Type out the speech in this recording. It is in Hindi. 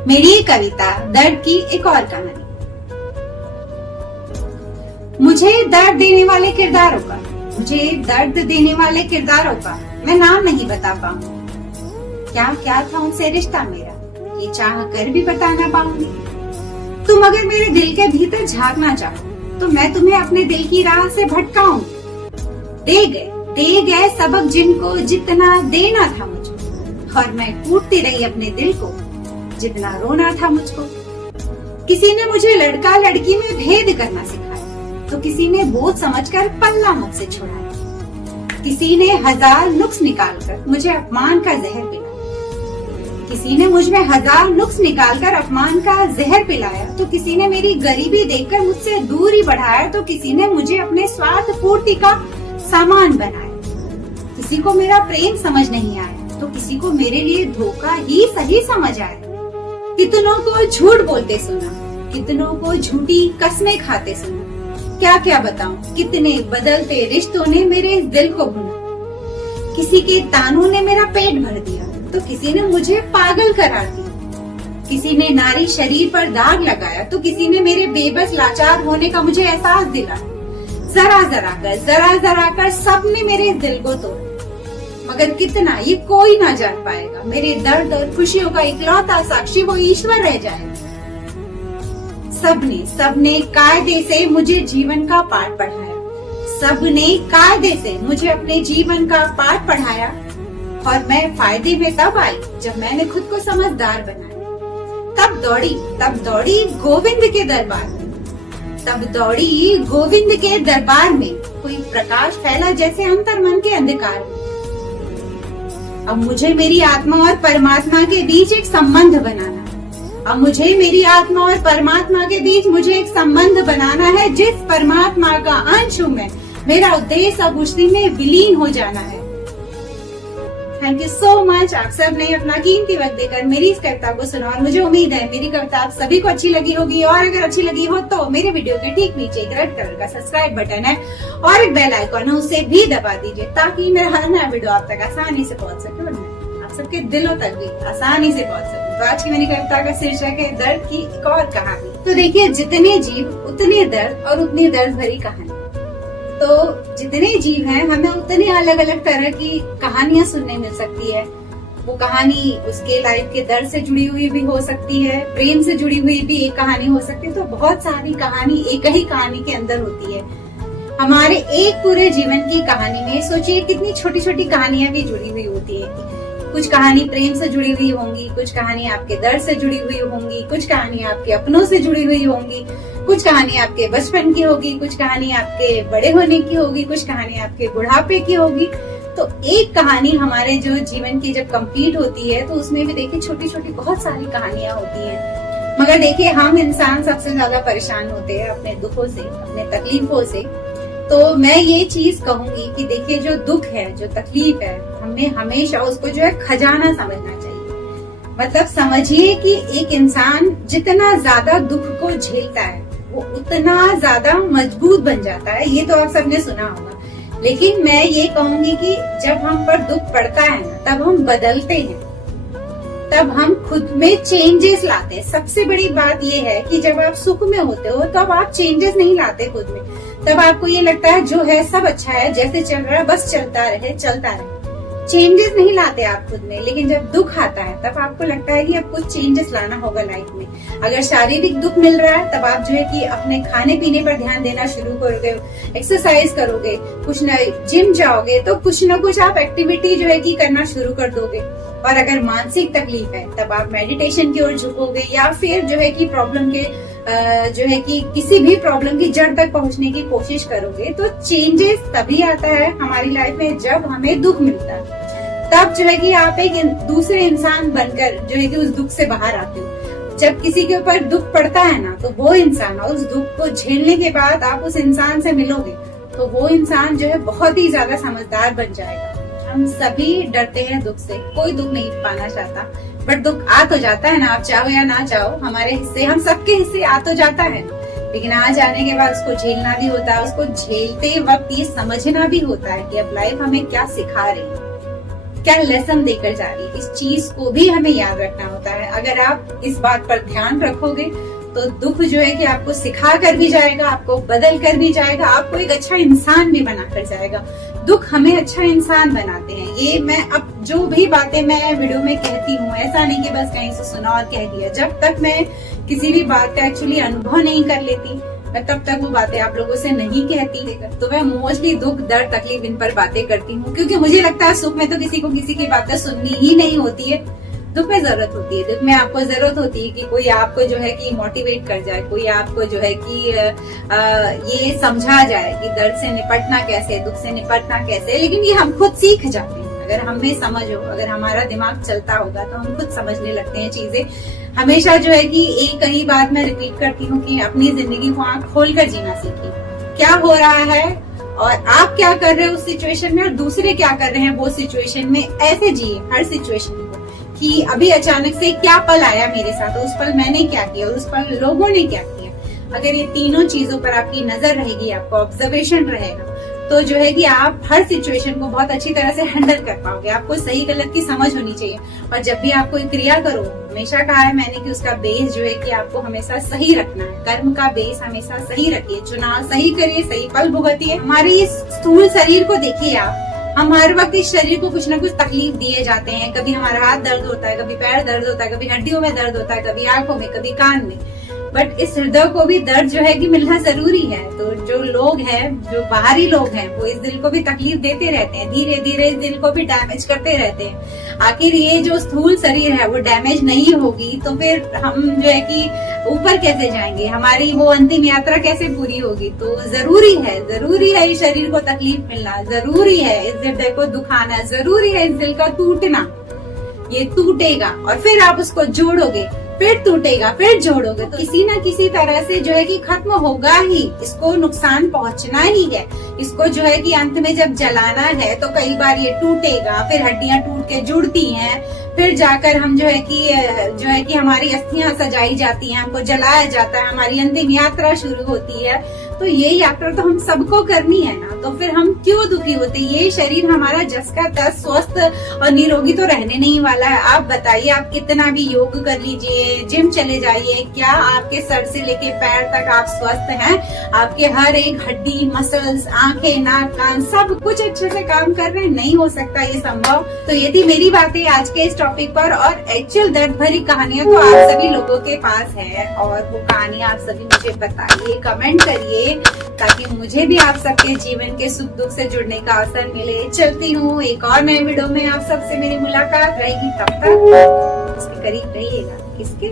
मेरी ये कविता दर्द की एक और कहानी। मुझे दर्द देने वाले किरदारों का, मैं नाम नहीं बता पाऊंगी। क्या क्या था उनसे रिश्ता मेरा, ये चाह कर भी बता ना पाऊंगी। तुम अगर मेरे दिल के भीतर झांकना चाहो तो मैं तुम्हें अपने दिल की राह से भटकाऊंगी। दे गए सबक जिनको जितना देना था मुझको, और मैं कूटती रही अपने दिल को जितना रोना था मुझको। किसी ने मुझे लड़का लड़की में भेद करना सिखाया, तो किसी ने बोझ समझकर पल्ला मुझसे छुड़ाया। किसी ने 1000 नुक्स निकालकर मुझे अपमान का जहर पिलाया। किसी ने मुझ में 1000 नुक्स निकालकर अपमान का जहर पिलाया। तो किसी ने मेरी गरीबी देखकर मुझसे दूरी बढ़ाया। तो किसी ने मुझे अपने स्वार्थ पूर्ति का सामान बनाया। किसी को मेरा प्रेम समझ नहीं आया, तो किसी को मेरे लिए धोखा ही सही समझ आया। कितनों को झूठ बोलते सुना, कितनों को झूठी कस्में खाते सुना। क्या क्या बताऊं, कितने बदलते रिश्तों ने मेरे इस दिल को भुना। किसी के तानों ने मेरा पेट भर दिया, तो किसी ने मुझे पागल करार दिया। किसी ने नारी शरीर पर दाग लगाया, तो किसी ने मेरे बेबस लाचार होने का मुझे एहसास दिलाया। जरा जरा कर सबने मेरे इस दिल को तोड़ा, मगर कितना ये कोई ना जान पाएगा। मेरे दर्द और खुशियों का इकलौता साक्षी वो ईश्वर रह जाएगा। सबने कायदे से मुझे जीवन का पाठ पढ़ाया। सबने कायदे से मुझे अपने जीवन का पाठ पढ़ाया, और मैं फायदे में तब आई जब मैंने खुद को समझदार बनाया। तब दौड़ी गोविंद के दरबार में। कोई प्रकाश फैला जैसे अंतर्मन के अंधकार में। अब मुझे मेरी आत्मा और परमात्मा के बीच एक संबंध बनाना है। जिस परमात्मा का अंश हूँ मैं, मेरा उद्देश्य अब उसी में विलीन हो जाना है। थैंक यू सो मच, आप सब ने अपना कीमती वक्त देकर मेरी इस कविता को सुना, और मुझे उम्मीद है मेरी कविता आप सभी को अच्छी लगी होगी। और अगर अच्छी लगी हो तो मेरे वीडियो के ठीक नीचे एक रेड कलर का सब्सक्राइब बटन है और एक बेल आइकॉन है, उसे भी दबा दीजिए, ताकि मेरा हर नया वीडियो आप तक आसानी से पहुंच सके और आप सबके दिलों तक भी आसानी से पहुंच सके। तो आज की मेरी कविता का शीर्षक है दर्द की एक और कहानी। तो देखिए, जितने जीव उतने दर्द और उतनी दर्द भरी कहानी। तो जितने जीव हैं, हमें उतनी अलग अलग तरह की कहानियां सुनने मिल सकती है। वो कहानी उसके लाइफ के दर्द से जुड़ी हुई भी हो सकती है, प्रेम से जुड़ी हुई भी एक कहानी हो सकती है। तो बहुत सारी कहानी एक ही कहानी के अंदर होती है। हमारे एक पूरे जीवन की कहानी में सोचिए कितनी छोटी छोटी कहानियां भी जुड़ी हुई होती है। कुछ कहानी प्रेम से जुड़ी हुई होंगी, कुछ कहानी आपके दर्द से जुड़ी हुई होंगी, कुछ कहानी आपके अपनों से जुड़ी हुई होंगी, कुछ कहानी आपके बचपन की होगी, कुछ कहानी आपके बड़े होने की होगी, कुछ कहानी आपके बुढ़ापे की होगी। तो एक कहानी हमारे जो जीवन की जब कंप्लीट होती है, तो उसमें भी देखिए छोटी छोटी बहुत सारी कहानियां होती हैं। मगर देखिए, हम इंसान सबसे ज्यादा परेशान होते हैं अपने दुखों से, अपने तकलीफों से। तो मैं ये चीज कहूंगी कि देखिए, जो दुख है, जो तकलीफ है, हमें हमेशा उसको जो है खजाना समझना चाहिए। मतलब समझिए कि एक इंसान जितना ज्यादा दुख को झेलता है, वो उतना ज्यादा मजबूत बन जाता है। ये तो आप सबने सुना होगा। लेकिन मैं ये कहूंगी कि जब हम पर दुख पड़ता है ना, तब हम बदलते हैं, तब हम खुद में चेंजेस लाते हैं। सबसे बड़ी बात ये है कि जब आप सुख में होते हो, तब आप चेंजेस नहीं लाते खुद में। तब आपको ये लगता है जो है सब अच्छा है, जैसे चल रहा है बस चलता रहे। चेंजेस नहीं लाते आप खुद में। लेकिन जब दुख आता है, तब आपको लगता है कि अब कुछ चेंजेस लाना होगा लाइफ में। अगर शारीरिक दुख मिल रहा है, तब आप जो है कि अपने खाने पीने पर ध्यान देना शुरू करोगे, एक्सरसाइज करोगे, कुछ न जिम जाओगे, तो कुछ न कुछ आप एक्टिविटी जो है कि करना शुरू कर दोगे। और अगर मानसिक तकलीफ है, तब आप मेडिटेशन की ओर झुकोगे, या फिर जो है कि प्रॉब्लम के जो है कि किसी भी प्रॉब्लम की जड़ तक पहुंचने की कोशिश करोगे। तो चेंजेस तभी आता है हमारी लाइफ में जब हमें दुख मिलता है। तब जो है कि आप एक दूसरे इंसान बनकर जो है कि उस दुख से बाहर आते हो। जब किसी के ऊपर दुख पड़ता है ना, तो वो इंसान, और उस दुख को झेलने के बाद आप उस इंसान से मिलोगे, तो वो इंसान जो है बहुत ही ज्यादा समझदार बन जाएगा। हम सभी डरते हैं दुख से, कोई दुख नहीं पाना चाहता, बट दुख आ तो जाता है ना, आप चाहो या ना चाहो। हमारे हिस्से, हम सबके हिस्से आ तो जाता है, लेकिन आ जाने के बाद उसको झेलना भी होता है। उसको झेलते वक्त ये समझना भी होता है कि अब लाइफ हमें क्या सिखा रही है। क्या लेसन देकर जा रही है, इस चीज को भी हमें याद रखना होता है। अगर आप इस बात पर ध्यान रखोगे तो दुख जो है कि आपको सिखा कर भी जाएगा, आपको बदल कर भी जाएगा, आपको एक अच्छा इंसान भी बना कर जाएगा। दुख हमें अच्छा इंसान बनाते हैं। ये मैं अब जो भी बातें मैं वीडियो में कहती हूँ, ऐसा नहीं कि बस कहीं से सुना और कह दिया। जब तक मैं किसी भी बात का एक्चुअली अनुभव नहीं कर लेती, मैं तब तक वो बातें आप लोगों से नहीं कहती। तो मैं मोस्टली दुख, दर्द, तकलीफ इन पर बातें करती हूँ, क्योंकि मुझे लगता है सुख में तो किसी को किसी की बातें सुननी ही नहीं होती है। दुख में जरूरत होती है। दुख में आपको जरूरत होती है कि कोई आपको जो है कि मोटिवेट कर जाए, कोई आपको जो है कि ये समझा जाए कि दर्द से निपटना कैसे, दुख से निपटना कैसे। लेकिन ये हम खुद सीख जाते हैं। अगर हमें समझ हो, अगर हमारा दिमाग चलता होगा तो हम खुद समझने लगते हैं चीजें। हमेशा जो है कि एक ही बात मैं रिपीट करती हूँ कि अपनी जिंदगी को आंख खोलकर जीना सीखिए। क्या हो रहा है और आप क्या कर रहे हो उस सिचुएशन में, और दूसरे क्या कर रहे हैं वो सिचुएशन में, ऐसे जिए हर सिचुएशन को कि अभी अचानक से क्या पल आया मेरे साथ, उस पल मैंने क्या किया और उस पल लोगों ने क्या किया। अगर ये तीनों चीजों पर आपकी नजर रहेगी, आपको ऑब्जर्वेशन रहेगा, तो जो है कि आप हर सिचुएशन को बहुत अच्छी तरह से हैंडल कर पाओगे। आपको सही गलत की समझ होनी चाहिए। और जब भी आप कोई क्रिया करो, हमेशा कहा है मैंने कि उसका बेस जो है कि आपको हमेशा सही रखना है। कर्म का बेस हमेशा सही रखिए, चुनाव सही करिए, सही फल भुगतिए। हमारे इस स्थूल शरीर को देखिए आप, हम हर वक्त इस शरीर को कुछ ना कुछ तकलीफ दिए जाते हैं। कभी हमारा हाथ दर्द होता है, कभी पैर दर्द होता है, कभी हड्डियों में दर्द होता है, कभी आंखों में, कभी कान में। बट इस हृदय को भी दर्द जो है कि मिलना जरूरी है। तो जो लोग हैं, जो बाहरी लोग हैं, वो इस दिल को भी तकलीफ देते रहते हैं, धीरे धीरे इस दिल को भी डैमेज करते रहते हैं। आखिर ये जो स्थूल शरीर है वो डैमेज नहीं होगी तो फिर हम जो है कि ऊपर कैसे जाएंगे, हमारी वो अंतिम यात्रा कैसे पूरी होगी। तो जरूरी है इस शरीर को तकलीफ मिलना, जरूरी है इस हृदय को दुखाना, जरूरी है इस दिल का टूटना। ये टूटेगा और फिर आप उसको जोड़ोगे, फिर टूटेगा, फिर जोड़ोगे, तो किसी न किसी तरह से जो है कि खत्म होगा ही। इसको नुकसान पहुंचना ही है। इसको जो है कि अंत में जब जलाना है तो कई बार ये टूटेगा, फिर हड्डियां टूट के जुड़ती हैं, फिर जाकर हम जो है कि हमारी अस्थियां सजाई जाती हैं, हमको जलाया जाता है, हमारी अंतिम यात्रा शुरू होती है। तो ये यात्रा तो हम सबको करनी है ना, तो फिर हम क्यों दुखी होते। ये शरीर हमारा जस का तस स्वस्थ और निरोगी तो रहने नहीं वाला है। आप बताइए, आप कितना भी योग कर लीजिए, जिम चले जाइए, क्या आपके सर से लेके पैर तक आप स्वस्थ हैं? आपके हर एक हड्डी, मसल्स, आंखें, नाक, कान सब कुछ अच्छे से काम कर रहे हैं? नहीं हो सकता ये संभव। तो ये थी मेरी बातें आज के इस टॉपिक पर। और एक्चुअल दर्द भरी कहानियां तो आप सभी लोगों के पास है, और वो कहानियां आप सभी मुझे बताइए, कमेंट करिए, ताकि मुझे भी आप सबके जीवन के सुख दुख से जुड़ने का अवसर मिले। चलती हूँ, एक और नए वीडियो में आप सबसे मेरी मुलाकात रहेगी। तब तक इसके करीब रहिएगा। किसके?